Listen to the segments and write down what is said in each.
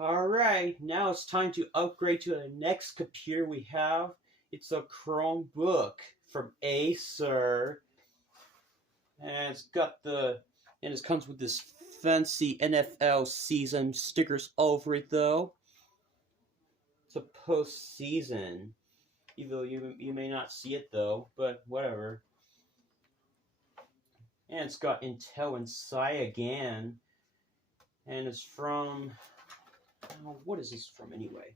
Alright, now it's time to upgrade to the next computer we have. It's a Chromebook from Acer. And it comes with this fancy NFL season stickers over it though. It's a postseason. Even though you may not see it though, but whatever. And it's got Intel inside again. And it's from... what is this from anyway?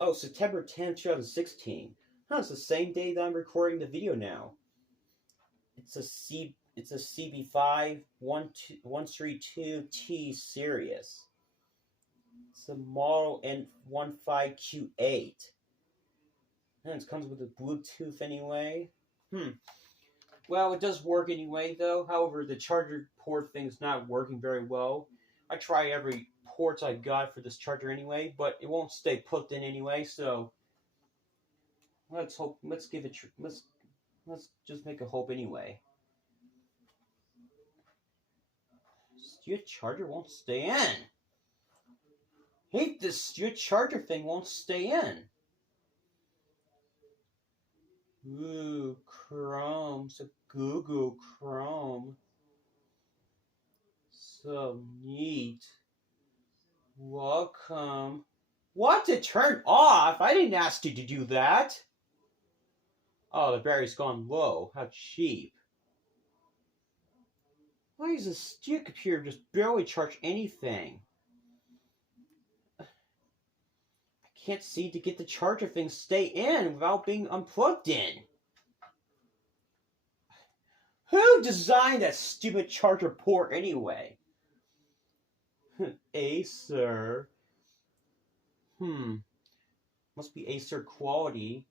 Oh, September 10th, 2016. It's the same day that I'm recording the video now. It's a CB5 132T series. It's a model N15Q8. And it comes with a Bluetooth anyway. Well, it does work anyway, though. However, the charger port thing's not working very well. I try every port I got for this charger anyway, but it won't stay put in anyway. So let's hope. Let's give it. Let's just make a hope anyway. Your charger won't stay in. Hate this. Your charger thing won't stay in. Ooh, Chrome. It's a Google Chrome. So neat. Welcome. What? To turn off? I didn't ask you to do that. Oh, the battery's gone low. How cheap. Why does this stupid computer just barely charge anything? I can't seem to get the charger thing stay in without being unplugged in. Who designed that stupid charger port anyway? Acer. Must be Acer quality.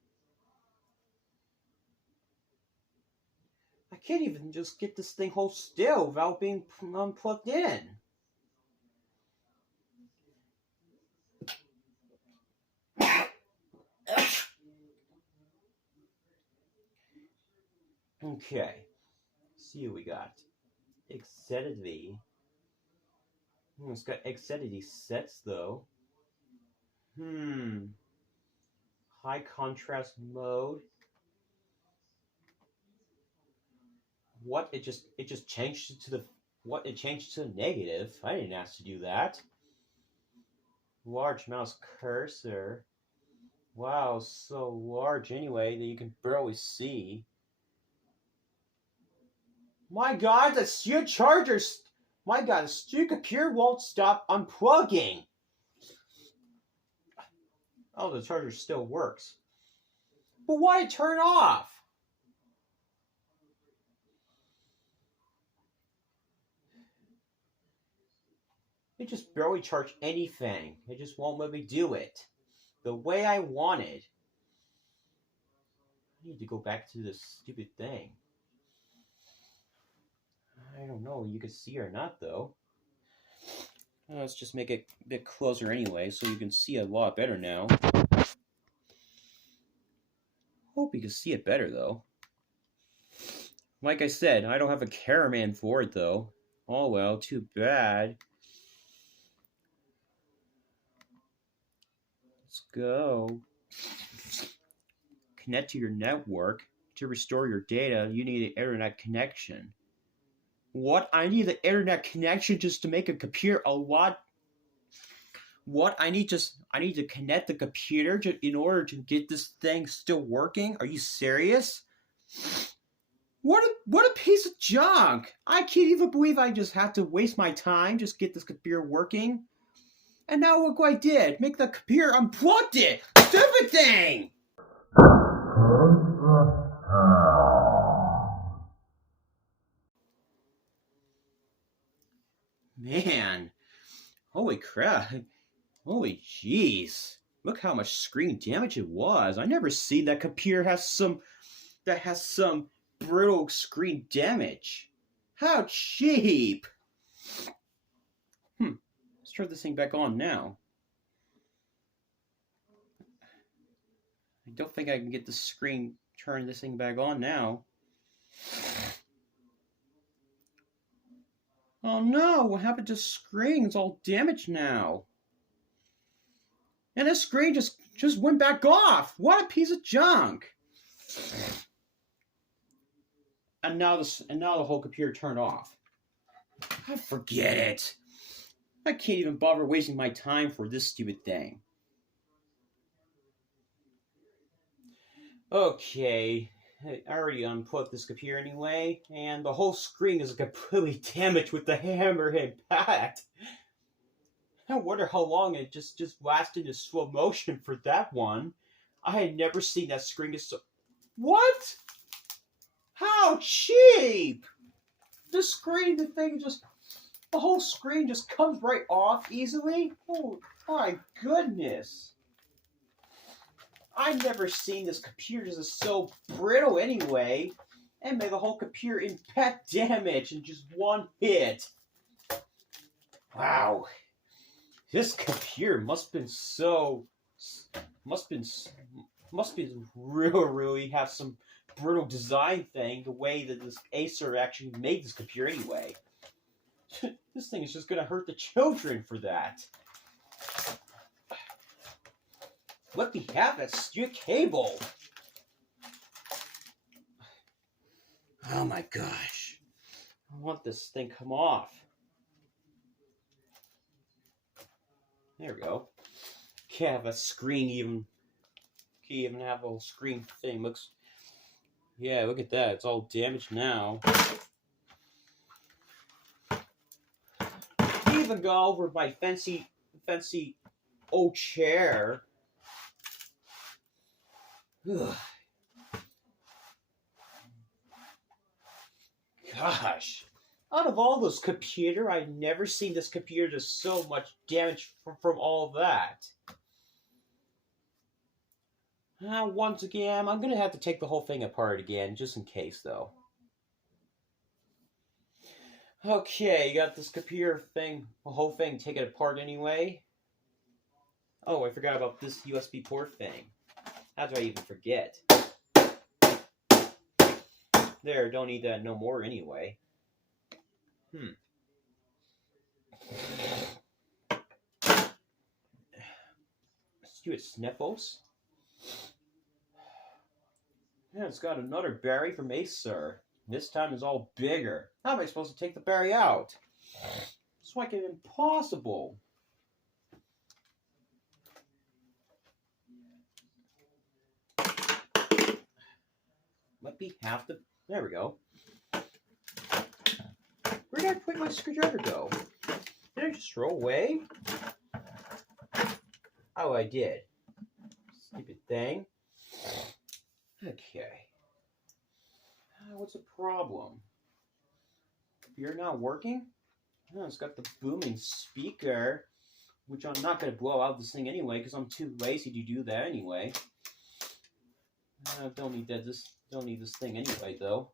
I can't even just get this thing hold still without being unplugged in. Okay. Let's see what we got. Exedity. It's got Exedity sets though. High contrast mode. What? It just changed it to the what? It changed to negative. I didn't ask to do that. Large mouse cursor. Wow, so large anyway that you can barely see. My God, the stupid chargers. My God, the stupid computer won't stop unplugging. Oh, the charger still works. But why turn off? It just barely charged anything. It just won't let me do it the way I wanted. I need to go back to this stupid thing. I don't know if you can see or not though. Let's just make it a bit closer anyway so you can see a lot better now. Hope you can see it better though. Like I said, I don't have a cameraman for it though. Oh well, too bad. Let's go. Connect to your network. To restore your data, you need an internet connection. What? I need the internet connection just to make a computer a lot. What? I need to connect the computer in order to get this thing still working? Are you serious? What a piece of junk! I can't even believe I just have to waste my time just get this computer working. And now look what I did. Make the computer unplugged it! Stupid thing! Man. Holy crap. Holy jeez. Look how much screen damage it was. I never seen that computer has some brittle screen damage. How cheap. Let's turn this thing back on now. I don't think I can get the screen turn this thing back on now. Oh no, what happened to the screen? It's all damaged now. And the screen just went back off. What a piece of junk. And now the whole computer turned off. Forget it. I can't even bother wasting my time for this stupid thing. Okay, I already unplugged this computer anyway, and the whole screen is completely damaged with the hammer impact. I wonder how long it just lasted in slow motion for that one. I had never seen that screen get so... What? How cheap! The whole screen just comes right off easily? Oh my goodness. I've never seen this computer just so brittle anyway, and made the whole computer impact damage in just one hit. Wow. This computer must be really have some brittle design thing, the way that this Acer actually made this computer anyway. This thing is just gonna hurt the children for that. Let me have that stupid cable. Oh my gosh. I want this thing to come off. There we go. Can't have a screen even. Can't even have a whole screen thing. Looks. Yeah, look at that. It's all damaged now. I even go over my fancy old chair. Ugh. Gosh. Out of all those computers, I've never seen this computer just so much damage from all that. Once again, I'm going to have to take the whole thing apart again, just in case, though. Okay, you got this computer thing, the whole thing, take it apart anyway. Oh, I forgot about this USB port thing. How did I even forget? There, don't need that no more anyway. Stupid sniffles. Yeah, it's got another battery from Acer. This time it's all bigger. How am I supposed to take the battery out? It's like impossible. Let me have the... There we go. Where did I put my screwdriver go? Did I just throw away? Oh, I did. Stupid thing. Okay. What's the problem? You're not working? Oh, it's got the booming speaker, which I'm not going to blow out this thing anyway, because I'm too lazy to do that anyway. Don't need that. Don't need this thing anyway, though.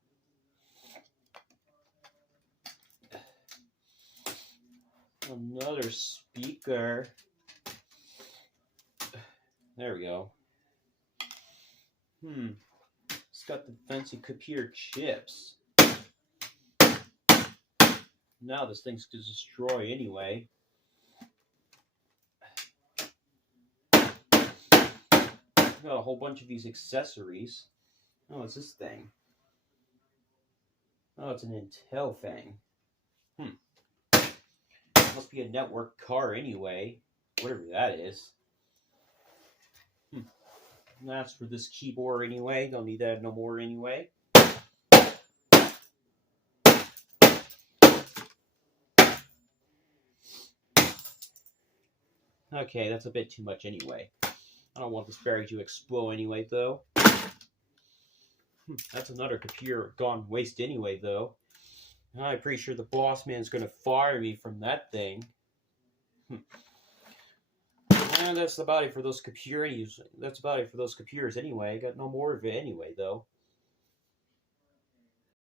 Another speaker. There we go. It's got the fancy computer chips. Now this thing's to destroy anyway. Got a whole bunch of these accessories. Oh, what's this thing? Oh, it's an Intel thing. Must be a network car anyway. Whatever that is. That's for this keyboard anyway. Don't need that no more anyway. Okay, that's a bit too much anyway. I don't want this battery to explode anyway, though. That's another computer gone waste anyway, though. I'm pretty sure the boss man's going to fire me from that thing. And that's about it for those computers. That's about it for those computers anyway. I got no more of it anyway, though.